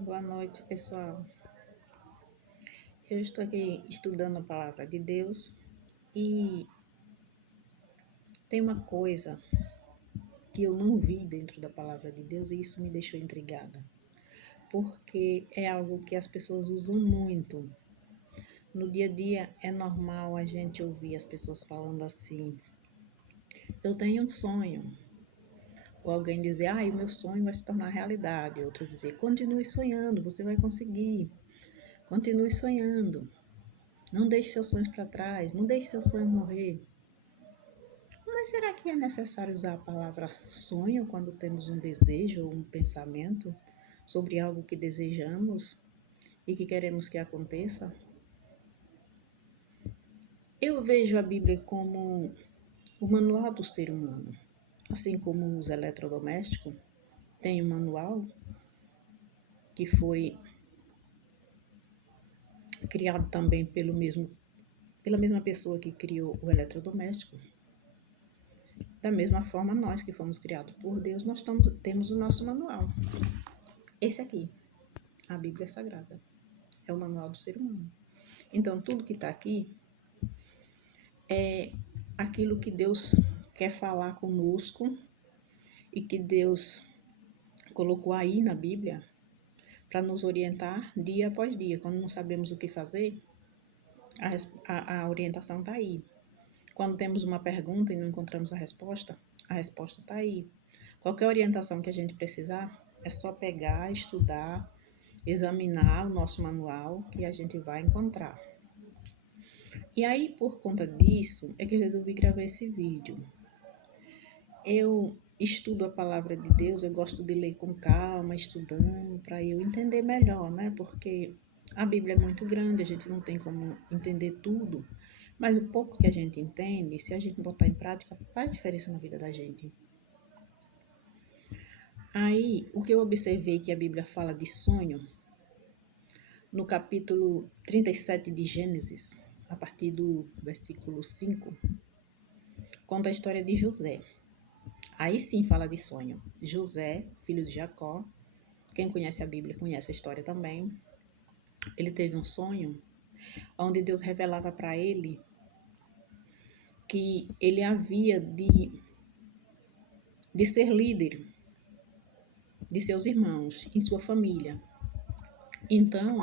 Boa noite, pessoal. Eu estou aqui estudando a palavra de Deus e tem uma coisa que eu não vi dentro da palavra de Deus e isso me deixou intrigada, porque é algo que as pessoas usam muito. No dia a dia é normal a gente ouvir as pessoas falando assim: eu tenho um sonho. Ou alguém dizer: o meu sonho vai se tornar realidade. Outro dizer: continue sonhando, você vai conseguir. Continue sonhando. Não deixe seus sonhos para trás, não deixe seus sonhos morrer. Mas será que é necessário usar a palavra sonho quando temos um desejo ou um pensamento sobre algo que desejamos e que queremos que aconteça? Eu vejo a Bíblia como o manual do ser humano. Assim como os eletrodomésticos têm um manual que foi criado também pela mesma pessoa que criou o eletrodoméstico. Da mesma forma, nós que fomos criados por Deus, temos o nosso manual. Esse aqui, a Bíblia Sagrada, é o manual do ser humano. Então, tudo que está aqui é aquilo que Deus quer falar conosco e que Deus colocou aí na Bíblia para nos orientar dia após dia. Quando não sabemos o que fazer, a orientação está aí. Quando temos uma pergunta e não encontramos a resposta está aí. Qualquer orientação que a gente precisar, é só pegar, estudar, examinar o nosso manual que a gente vai encontrar. E aí, por conta disso, é que eu resolvi gravar esse vídeo. Eu estudo a palavra de Deus, eu gosto de ler com calma, estudando, para eu entender melhor, né? Porque a Bíblia é muito grande, a gente não tem como entender tudo, mas o pouco que a gente entende, se a gente botar em prática, faz diferença na vida da gente. Aí, o que eu observei que a Bíblia fala de sonho, no capítulo 37 de Gênesis, a partir do versículo 5, conta a história de José. Aí sim fala de sonho. José, filho de Jacó, quem conhece a Bíblia conhece a história também. Ele teve um sonho onde Deus revelava para ele que ele havia de ser líder de seus irmãos, em sua família. Então,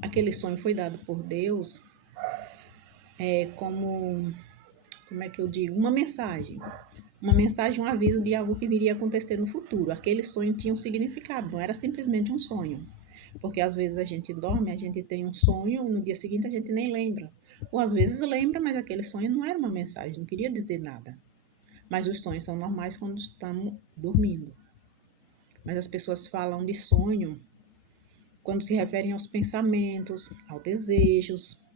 aquele sonho foi dado por Deus como é que eu digo? Uma mensagem, um aviso de algo que viria a acontecer no futuro. Aquele sonho tinha um significado, não era simplesmente um sonho. Porque às vezes a gente dorme, a gente tem um sonho, no dia seguinte a gente nem lembra. Ou às vezes lembra, mas aquele sonho não era uma mensagem, não queria dizer nada. Mas os sonhos são normais quando estamos dormindo. Mas as pessoas falam de sonho quando se referem aos pensamentos, aos desejos.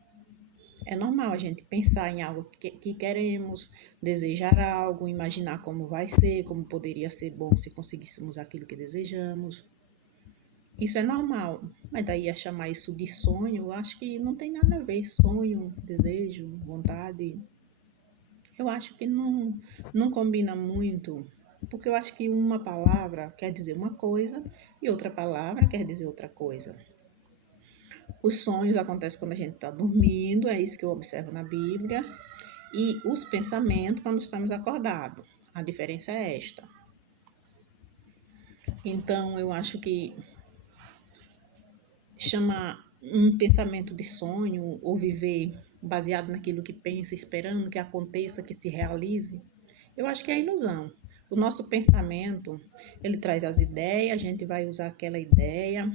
É normal a gente pensar em algo que queremos, desejar algo, imaginar como vai ser, como poderia ser bom se conseguíssemos aquilo que desejamos. Isso é normal, mas daí a chamar isso de sonho, eu acho que não tem nada a ver. Sonho, desejo, vontade, eu acho que não combina muito, porque eu acho que uma palavra quer dizer uma coisa e outra palavra quer dizer outra coisa. Os sonhos acontecem quando a gente está dormindo, é isso que eu observo na Bíblia, e os pensamentos quando estamos acordados. A diferença é esta. Então, eu acho que chamar um pensamento de sonho ou viver baseado naquilo que pensa, esperando que aconteça, que se realize, eu acho que é ilusão. O nosso pensamento, ele traz as ideias, a gente vai usar aquela ideia,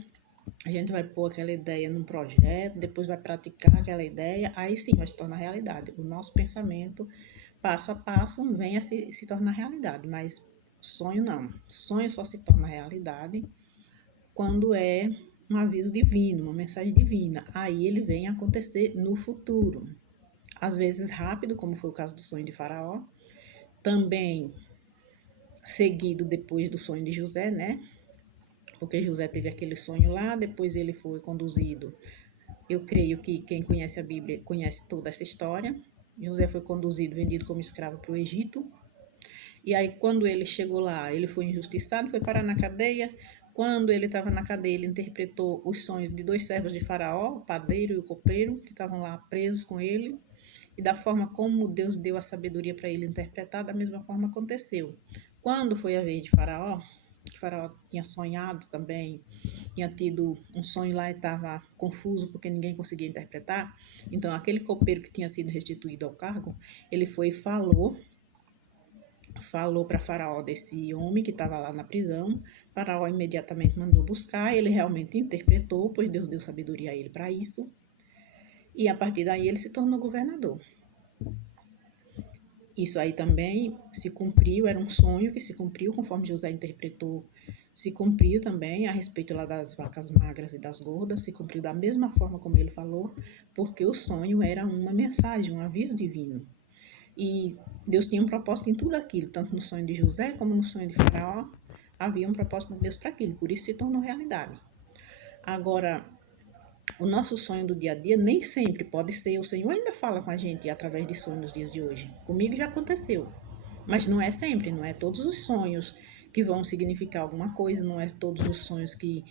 a gente vai pôr aquela ideia num projeto, depois vai praticar aquela ideia, aí sim vai se tornar realidade. O nosso pensamento, passo a passo, vem a se tornar realidade, mas sonho não. Sonho só se torna realidade quando é um aviso divino, uma mensagem divina. Aí ele vem a acontecer no futuro. Às vezes rápido, como foi o caso do sonho de Faraó. Também seguido depois do sonho de José, né? Porque José teve aquele sonho lá, depois ele foi conduzido. Eu creio que quem conhece a Bíblia conhece toda essa história. José foi conduzido, vendido como escravo para o Egito. E aí, quando ele chegou lá, ele foi injustiçado, foi parar na cadeia. Quando ele estava na cadeia, ele interpretou os sonhos de 2 servos de Faraó, o padeiro e o copeiro, que estavam lá presos com ele. E da forma como Deus deu a sabedoria para ele interpretar, da mesma forma aconteceu. Quando foi a vez de Faraó, que Faraó tinha sonhado também, tinha tido um sonho lá e estava confuso porque ninguém conseguia interpretar. Então, aquele copeiro que tinha sido restituído ao cargo, ele foi e falou para Faraó desse homem que estava lá na prisão. Faraó imediatamente mandou buscar, ele realmente interpretou, pois Deus deu sabedoria a ele para isso. E a partir daí ele se tornou governador. Isso aí também se cumpriu, era um sonho que se cumpriu, conforme José interpretou, se cumpriu também a respeito lá das vacas magras e das gordas, se cumpriu da mesma forma como ele falou, porque o sonho era uma mensagem, um aviso divino. E Deus tinha um propósito em tudo aquilo, tanto no sonho de José como no sonho de Faraó, havia um propósito de Deus para aquilo, por isso se tornou realidade. Agora, o nosso sonho do dia a dia nem sempre pode ser, o Senhor ainda fala com a gente através de sonhos nos dias de hoje. Comigo já aconteceu, mas não é sempre, não é todos os sonhos que vão significar alguma coisa, não é todos os sonhos que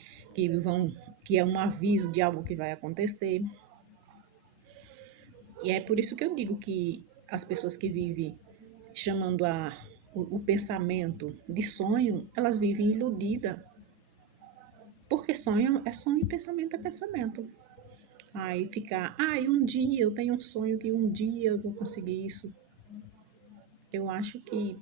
é um aviso de algo que vai acontecer. E é por isso que eu digo que as pessoas que vivem chamando o pensamento de sonho, elas vivem iludidas. Porque sonho é sonho e pensamento é pensamento. Aí ficar, um dia eu tenho um sonho que um dia eu vou conseguir isso. Eu acho que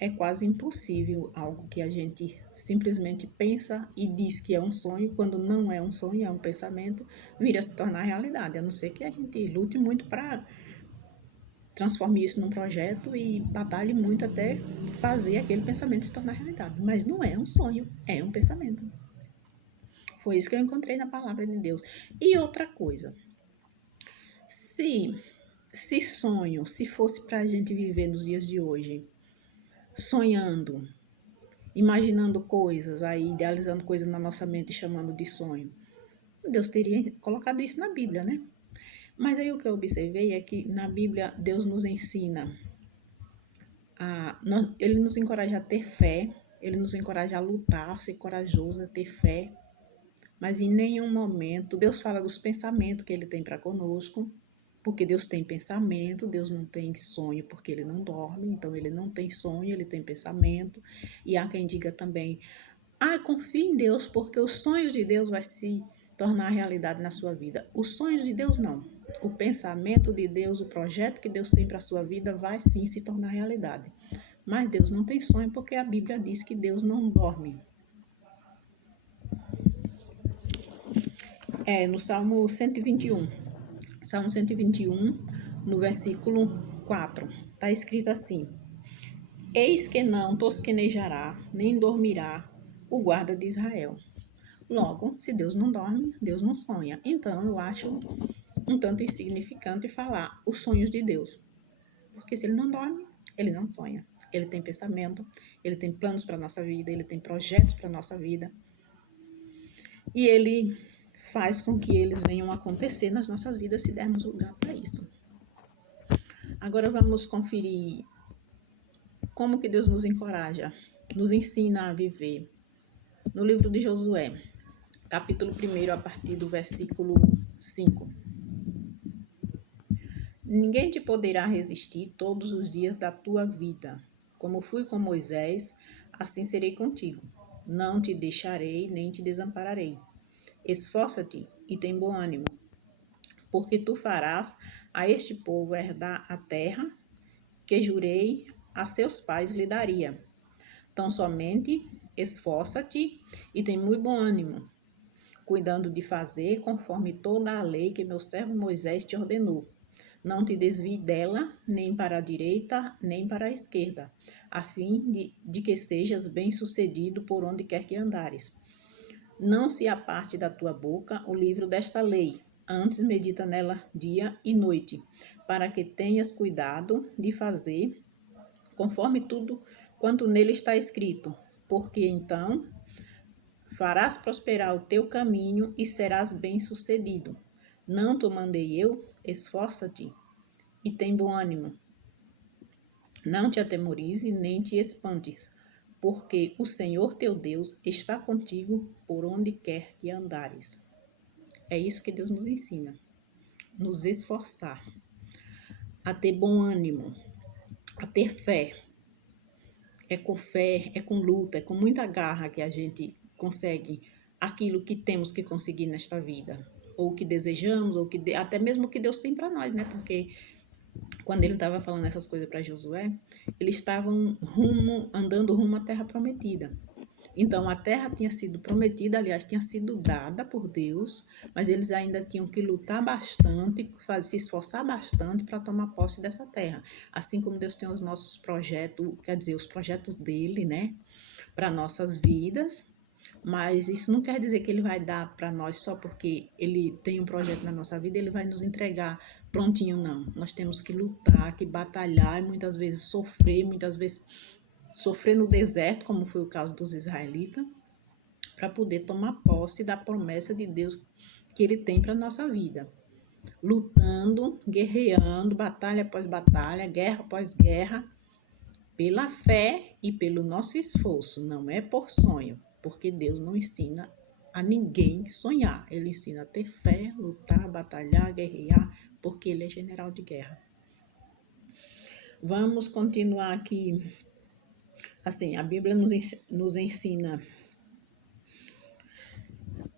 é quase impossível algo que a gente simplesmente pensa e diz que é um sonho, quando não é um sonho, é um pensamento, vir a se tornar realidade. A não ser que a gente lute muito para transformar isso num projeto e batalhe muito até fazer aquele pensamento se tornar realidade. Mas não é um sonho, é um pensamento. Foi isso que eu encontrei na palavra de Deus. E outra coisa, se sonho, se fosse para a gente viver nos dias de hoje, sonhando, imaginando coisas, aí idealizando coisas na nossa mente e chamando de sonho, Deus teria colocado isso na Bíblia, né? Mas aí o que eu observei é que na Bíblia Deus nos ensina, ele nos encoraja a ter fé, ele nos encoraja a lutar, a ser corajoso, a ter fé, mas em nenhum momento Deus fala dos pensamentos que ele tem para conosco, porque Deus tem pensamento, Deus não tem sonho porque ele não dorme, então ele não tem sonho, ele tem pensamento. E há quem diga também, confie em Deus porque os sonhos de Deus vai se tornar realidade na sua vida. Os sonhos de Deus não. O pensamento de Deus, o projeto que Deus tem para a sua vida vai sim se tornar realidade. Mas Deus não tem sonho porque a Bíblia diz que Deus não dorme. No Salmo 121. Salmo 121, no versículo 4, está escrito assim: Eis que não tosquenejará, nem dormirá o guarda de Israel. Logo, se Deus não dorme, Deus não sonha. Então, eu acho um tanto insignificante falar os sonhos de Deus. Porque se ele não dorme, ele não sonha. Ele tem pensamento, ele tem planos para a nossa vida, ele tem projetos para a nossa vida. E ele faz com que eles venham a acontecer nas nossas vidas se dermos lugar para isso. Agora vamos conferir como que Deus nos encoraja, nos ensina a viver. No livro de Josué, capítulo 1, a partir do versículo 5. Ninguém te poderá resistir todos os dias da tua vida. Como fui com Moisés, assim serei contigo. Não te deixarei, nem te desampararei. Esforça-te e tem bom ânimo, porque tu farás a este povo herdar a terra que jurei a seus pais lhe daria. Tão somente esforça-te e tem muito bom ânimo, cuidando de fazer conforme toda a lei que meu servo Moisés te ordenou. Não te desvie dela, nem para a direita, nem para a esquerda, a fim de que sejas bem-sucedido por onde quer que andares. Não se aparte da tua boca o livro desta lei, antes medita nela dia e noite, para que tenhas cuidado de fazer conforme tudo quanto nele está escrito, porque então farás prosperar o teu caminho e serás bem-sucedido. Não te mandei eu? Esforça-te e tem bom ânimo. Não te atemorize, nem te espantes, porque o Senhor teu Deus está contigo por onde quer que andares. É isso que Deus nos ensina, nos esforçar, a ter bom ânimo, a ter fé. É com luta, é com muita garra que a gente consegue aquilo que temos que conseguir nesta vida, ou que desejamos, ou que até mesmo o que Deus tem para nós, né? Porque quando ele estava falando essas coisas para Josué, eles estavam andando rumo à terra prometida. Então, a terra tinha sido prometida, aliás, tinha sido dada por Deus, mas eles ainda tinham que lutar bastante, se esforçar bastante para tomar posse dessa terra. Assim como Deus tem os nossos projetos, quer dizer, os projetos dele, né, para nossas vidas, mas isso não quer dizer que ele vai dar para nós só porque ele tem um projeto na nossa vida, ele vai nos entregar prontinho, não. Nós temos que lutar, que batalhar e muitas vezes sofrer no deserto, como foi o caso dos israelitas, para poder tomar posse da promessa de Deus que ele tem para a nossa vida. Lutando, guerreando, batalha após batalha, guerra após guerra, pela fé e pelo nosso esforço, não é por sonho, porque Deus não ensina a ninguém sonhar. Ele ensina a ter fé, lutar, batalhar, guerrear, porque ele é general de guerra. Vamos continuar aqui. Assim, a Bíblia nos ensina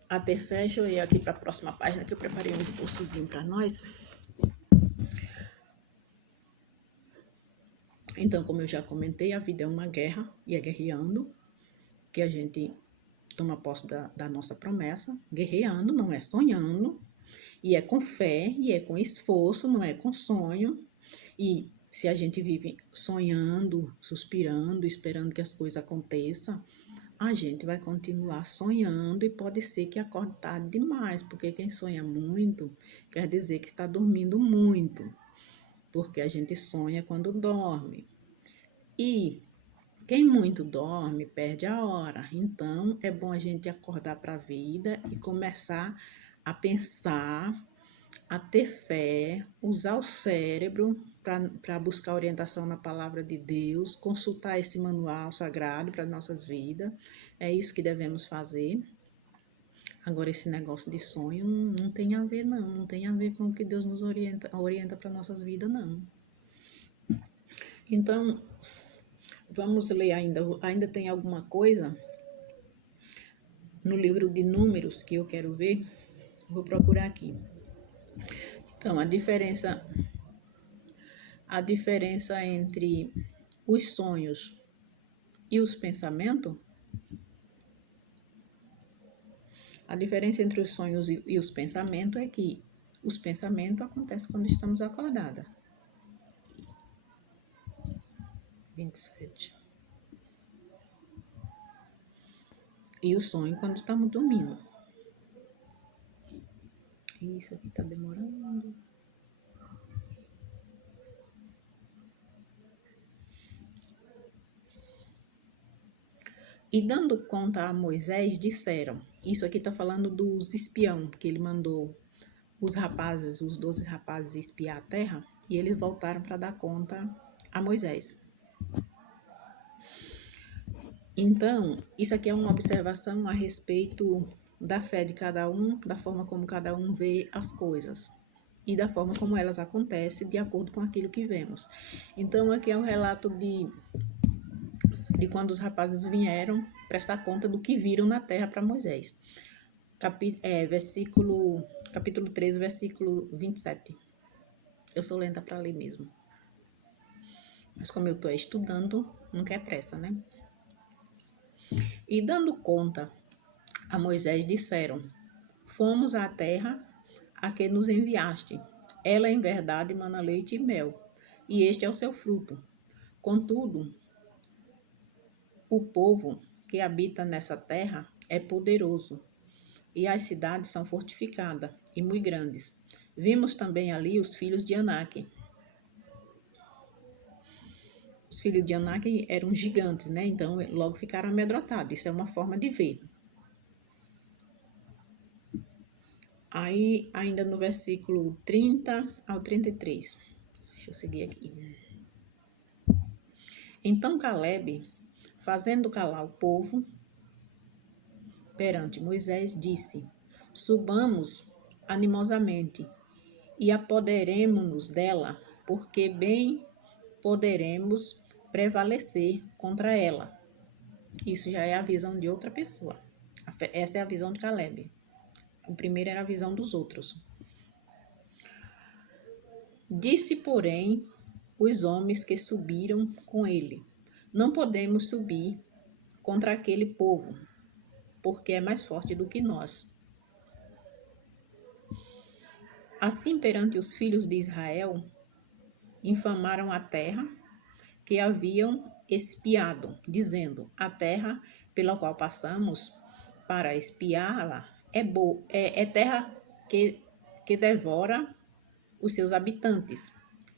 a ter fé. Deixa eu ir aqui para a próxima página, que eu preparei um esboçozinho para nós. Então, como eu já comentei, a vida é uma guerra, e é guerreando que a gente toma posse da nossa promessa. Guerreando, não é sonhando, e é com fé, e é com esforço, não é com sonho. E se a gente vive sonhando, suspirando, esperando que as coisas aconteçam, a gente vai continuar sonhando e pode ser que acorde tarde demais, porque quem sonha muito quer dizer que está dormindo muito, porque a gente sonha quando dorme. E quem muito dorme perde a hora, então é bom a gente acordar para a vida e começar a pensar, a ter fé, usar o cérebro para buscar orientação na palavra de Deus, consultar esse manual sagrado para nossas vidas. É isso que devemos fazer. Agora, esse negócio de sonho não tem a ver, não. Não tem a ver com o que Deus nos orienta para nossas vidas, não. Então, vamos ler ainda tem alguma coisa no livro de Números que eu quero ver. Vou procurar aqui. Então, a diferença entre os sonhos e os pensamentos, a diferença entre os sonhos e os pensamentos é que os pensamentos acontecem quando estamos acordadas. 27. E o sonho quando estamos dormindo. Isso aqui tá demorando. E dando conta a Moisés, disseram, isso aqui está falando dos espião, que ele mandou os 12 rapazes espiar a terra, e eles voltaram para dar conta a Moisés. Então, isso aqui é uma observação a respeito da fé de cada um, da forma como cada um vê as coisas e da forma como elas acontecem de acordo com aquilo que vemos. Então, aqui é um relato de quando os rapazes vieram prestar conta do que viram na terra para Moisés. Capítulo 13, versículo 27. Eu sou lenta para ler mesmo. Mas como eu estou estudando, não quer pressa, né? E dando conta a Moisés, disseram, fomos à terra a que nos enviaste. Ela, em verdade, mana leite e mel, e este é o seu fruto. Contudo, o povo que habita nessa terra é poderoso, e as cidades são fortificadas e muito grandes. Vimos também ali os filhos de Anak. Os filhos de Anak eram gigantes, né? Então, logo ficaram amedrontados. Isso é uma forma de ver. Aí, ainda no versículo 30 ao 33. Deixa eu seguir aqui. Então Caleb fazendo calar o povo perante Moisés, disse: subamos animosamente e apoderemo-nos dela, porque bem poderemos prevalecer contra ela. Isso já é a visão de outra pessoa. Essa é a visão de Caleb. O primeiro era a visão dos outros. Disse, porém, os homens que subiram com ele: não podemos subir contra aquele povo, porque é mais forte do que nós. Assim, perante os filhos de Israel, infamaram a terra que haviam espiado, dizendo: a terra pela qual passamos para espiá-la é terra que devora os seus habitantes,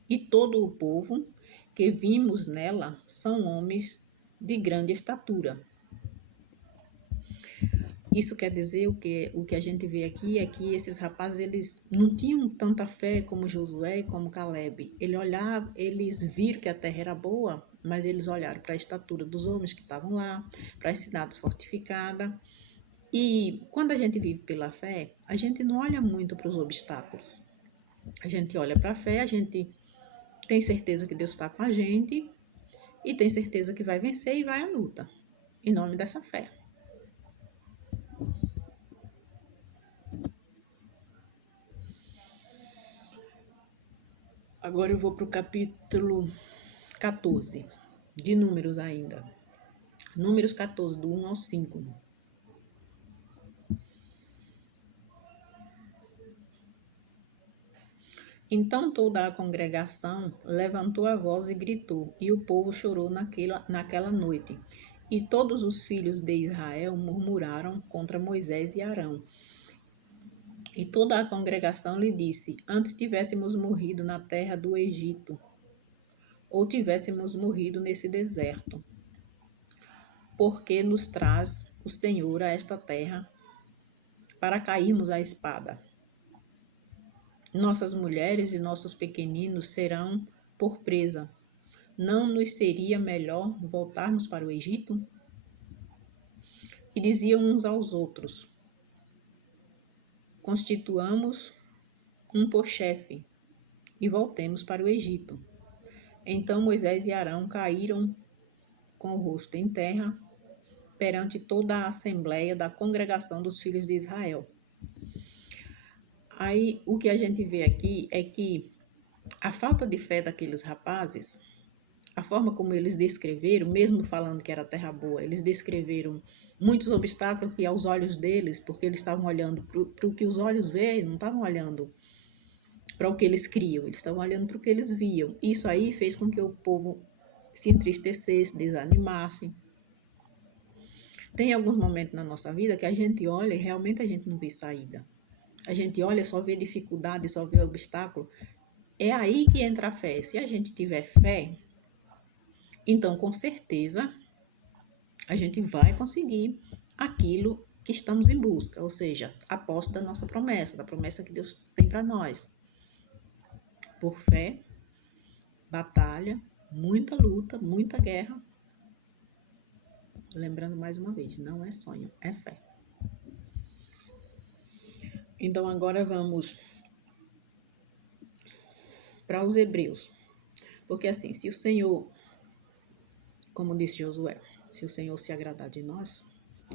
e todo o povo que vimos nela são homens de grande estatura. Isso quer dizer o que a gente vê aqui é que esses rapazes eles não tinham tanta fé como Josué e como Caleb. Eles viram que a terra era boa, mas eles olharam para a estatura dos homens que estavam lá, para as cidades fortificadas. E quando a gente vive pela fé, a gente não olha muito para os obstáculos. A gente olha para a fé, a gente tem certeza que Deus está com a gente e tem certeza que vai vencer e vai à luta, em nome dessa fé. Agora eu vou para o capítulo 14, de Números ainda. Números 14, do 1 ao 5. Então toda a congregação levantou a voz e gritou, e o povo chorou naquela noite. E todos os filhos de Israel murmuraram contra Moisés e Arão. E toda a congregação lhe disse: antes tivéssemos morrido na terra do Egito, ou tivéssemos morrido nesse deserto, porque nos traz o Senhor a esta terra para cairmos à espada. Nossas mulheres e nossos pequeninos serão por presa. Não nos seria melhor voltarmos para o Egito? E diziam uns aos outros: constituamos um por chefe e voltemos para o Egito. Então Moisés e Arão caíram com o rosto em terra perante toda a assembleia da congregação dos filhos de Israel. Aí o que a gente vê aqui é que a falta de fé daqueles rapazes, a forma como eles descreveram, mesmo falando que era terra boa, eles descreveram muitos obstáculos que aos olhos deles, porque eles estavam olhando para o que os olhos veem, não estavam olhando para o que eles criam, eles estavam olhando para o que eles viam. Isso aí fez com que o povo se entristecesse, desanimasse. Tem alguns momentos na nossa vida que a gente olha e realmente a gente não vê saída. A gente olha, só vê dificuldade, só vê obstáculo. É aí que entra a fé. Se a gente tiver fé, então com certeza a gente vai conseguir aquilo que estamos em busca, ou seja, a posse da nossa promessa, da promessa que Deus tem para nós. Por fé, batalha, muita luta, muita guerra. Lembrando mais uma vez, não é sonho, é fé. Então agora vamos para os Hebreus. Porque assim, se o Senhor, como disse Josué, se o Senhor se agradar de nós,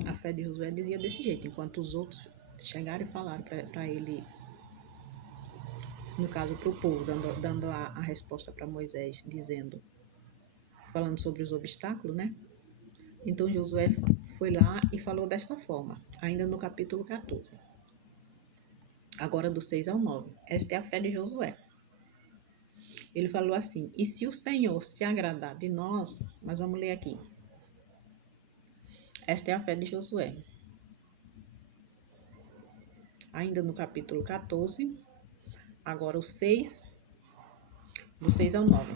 a fé de Josué dizia desse jeito, enquanto os outros chegaram e falaram para ele, no caso para o povo, dando a resposta para Moisés, falando sobre os obstáculos, né? Então Josué foi lá e falou desta forma, ainda no capítulo 14. Agora do 6 ao 9. Esta é a fé de Josué. Ele falou assim: e se o Senhor se agradar de nós, mas vamos ler aqui. Esta é a fé de Josué. Ainda no capítulo 14, agora o 6, do 6 ao 9.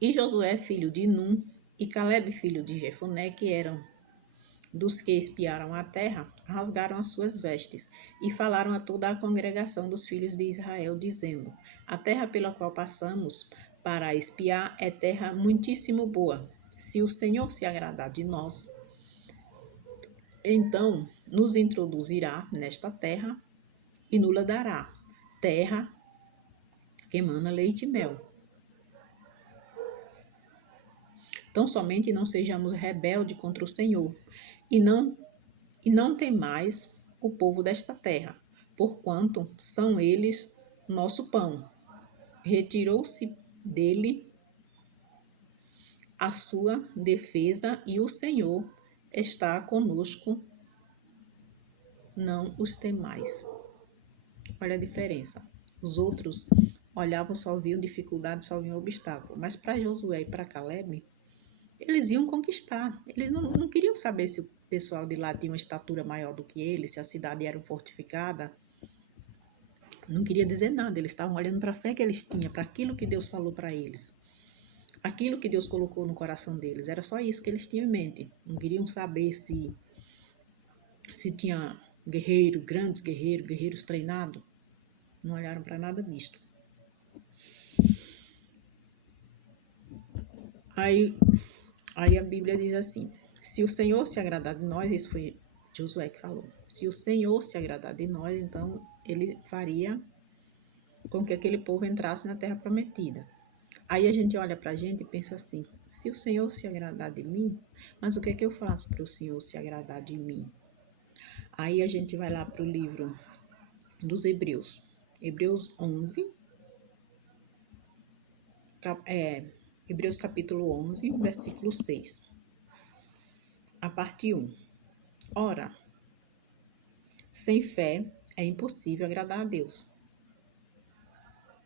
E Josué, filho de Num, e Caleb, filho de Jefoné, que eram dos que espiaram a terra, rasgaram as suas vestes e falaram a toda a congregação dos filhos de Israel, dizendo: a terra pela qual passamos para espiar é terra muitíssimo boa. Se o Senhor se agradar de nós, então nos introduzirá nesta terra e nos dará terra que emana leite e mel. Tão somente não sejamos rebeldes contra o Senhor e não temais o povo desta terra, porquanto são eles nosso pão. Retirou-se dele a sua defesa e o Senhor está conosco, não os temais. Olha a diferença. Os outros olhavam, só viam dificuldade, só viam obstáculo. Mas para Josué e para Caleb, eles iam conquistar. Eles não queriam saber se o pessoal de lá tinha uma estatura maior do que eles, se a cidade era fortificada. Não queria dizer nada. Eles estavam olhando para a fé que eles tinham, para aquilo que Deus falou para eles. Aquilo que Deus colocou no coração deles. Era só isso que eles tinham em mente. Não queriam saber se tinha grandes guerreiros treinados. Não olharam para nada disto. Aí a Bíblia diz assim: se o Senhor se agradar de nós, isso foi Josué que falou, se o Senhor se agradar de nós, então ele faria com que aquele povo entrasse na terra prometida. Aí a gente olha para a gente e pensa assim: se o Senhor se agradar de mim, mas o que é que eu faço para o Senhor se agradar de mim? Aí a gente vai lá para o livro dos Hebreus, Hebreus 11, Hebreus capítulo 11, versículo 6, a parte 1. Ora, sem fé é impossível agradar a Deus.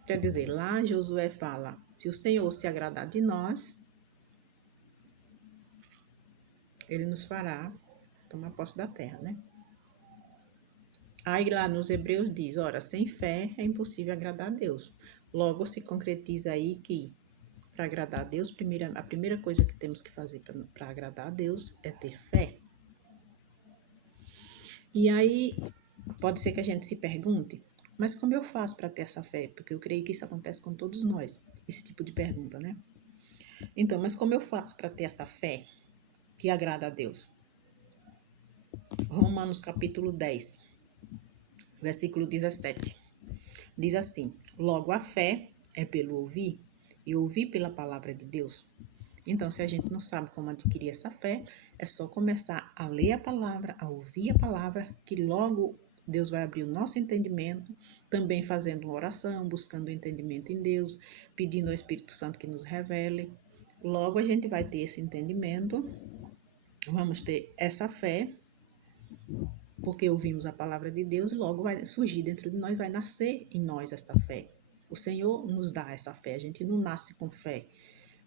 Quer dizer, lá Josué fala, se o Senhor se agradar de nós, ele nos fará tomar posse da terra, né? Aí lá nos Hebreus diz, ora, sem fé é impossível agradar a Deus. Logo se concretiza aí que para agradar a Deus, a primeira coisa que temos que fazer para agradar a Deus é ter fé. E aí pode ser que a gente se pergunte, mas como eu faço para ter essa fé? Porque eu creio que isso acontece com todos nós, esse tipo de pergunta, né? Então, mas como eu faço para ter essa fé que agrada a Deus? Romanos capítulo 10, versículo 17. Diz assim, logo a fé é pelo ouvir, e ouvir pela palavra de Deus. Então, se a gente não sabe como adquirir essa fé, é só começar a ler a palavra, a ouvir a palavra, que logo Deus vai abrir o nosso entendimento, também fazendo uma oração, buscando o entendimento em Deus, pedindo ao Espírito Santo que nos revele. Logo a gente vai ter esse entendimento, vamos ter essa fé, porque ouvimos a palavra de Deus, e logo vai surgir dentro de nós, vai nascer em nós essa fé. O Senhor nos dá essa fé, a gente não nasce com fé.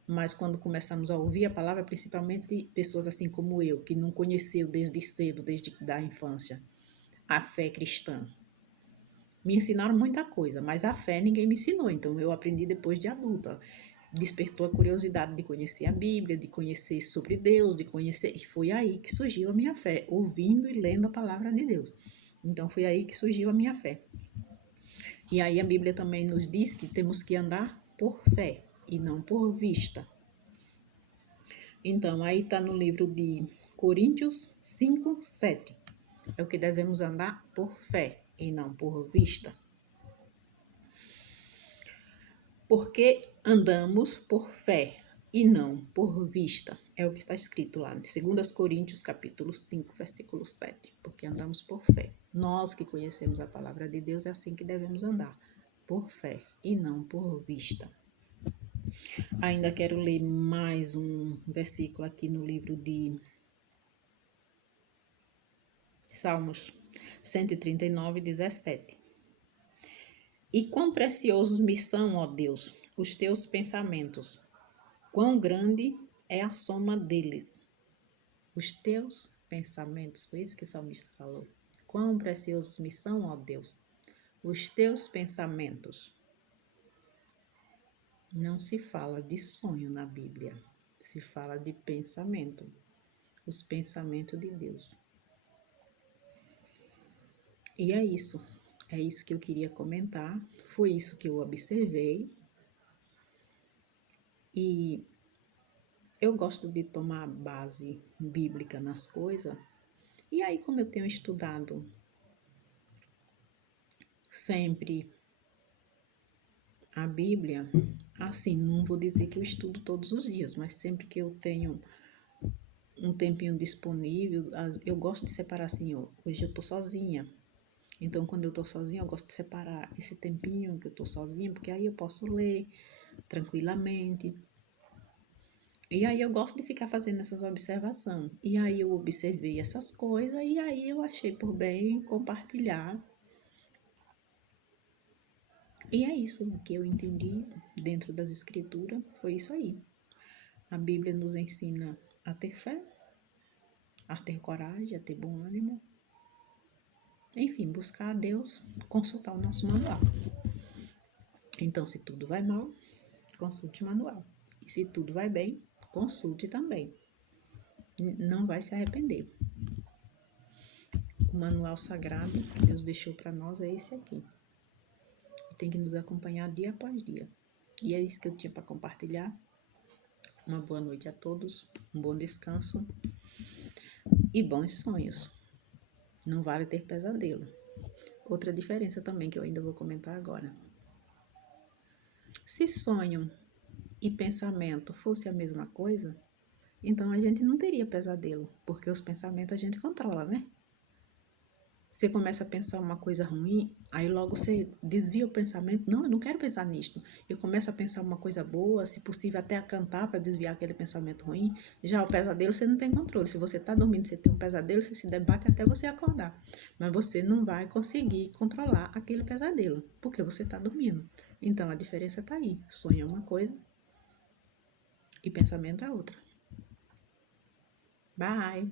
Mas quando começamos a ouvir a palavra, principalmente de pessoas assim como eu, que não conheceu desde cedo, desde da infância, a fé cristã. Me ensinaram muita coisa, mas a fé ninguém me ensinou, então eu aprendi depois de adulta. Despertou a curiosidade de conhecer a Bíblia, de conhecer sobre Deus, de conhecer... E foi aí que surgiu a minha fé, ouvindo e lendo a palavra de Deus. Então foi aí que surgiu a minha fé. E aí a Bíblia também nos diz que temos que andar por fé e não por vista. Então, aí está no livro de Coríntios 5, 7. É o que devemos andar por fé e não por vista. Porque andamos por fé e não por vista. É o que está escrito lá em 2 Coríntios capítulo 5, versículo 7. Porque andamos por fé. Nós que conhecemos a palavra de Deus, é assim que devemos andar. Por fé e não por vista. Ainda quero ler mais um versículo aqui no livro de Salmos 139, 17. E quão preciosos me são, ó Deus, os teus pensamentos. Quão grande é a soma deles. Os teus pensamentos, foi isso que o salmista falou. Quão preciosos me são, ó Deus, os teus pensamentos. Não se fala de sonho na Bíblia, se fala de pensamento, os pensamentos de Deus. E é isso que eu queria comentar, foi isso que eu observei. E eu gosto de tomar base bíblica nas coisas. E aí, como eu tenho estudado sempre a Bíblia, assim, não vou dizer que eu estudo todos os dias, mas sempre que eu tenho um tempinho disponível, eu gosto de separar assim, ó, hoje eu tô sozinha. Então, quando eu tô sozinha, eu gosto de separar esse tempinho que eu tô sozinha, porque aí eu posso ler tranquilamente. E aí eu gosto de ficar fazendo essas observações. E aí eu observei essas coisas e aí eu achei por bem compartilhar. E é isso que eu entendi dentro das escrituras, foi isso aí. A Bíblia nos ensina a ter fé, a ter coragem, a ter bom ânimo. Enfim, buscar a Deus, consultar o nosso manual. Então, se tudo vai mal, consulte o manual. E se tudo vai bem, consulte também. Não vai se arrepender. O manual sagrado que Deus deixou para nós é esse aqui. E tem que nos acompanhar dia após dia. E é isso que eu tinha para compartilhar. Uma boa noite a todos, um bom descanso e bons sonhos. Não vale ter pesadelo. Outra diferença também que eu ainda vou comentar agora. Se sonho e pensamento fosse a mesma coisa, então a gente não teria pesadelo, porque os pensamentos a gente controla, né? Você começa a pensar uma coisa ruim, aí logo você desvia o pensamento. Não, eu não quero pensar nisto. E começa a pensar uma coisa boa, se possível até a cantar para desviar aquele pensamento ruim. Já o pesadelo você não tem controle. Se você está dormindo, você tem um pesadelo, você se debate até você acordar. Mas você não vai conseguir controlar aquele pesadelo, porque você está dormindo. Então a diferença está aí. Sonho é uma coisa e pensamento é outra. Bye!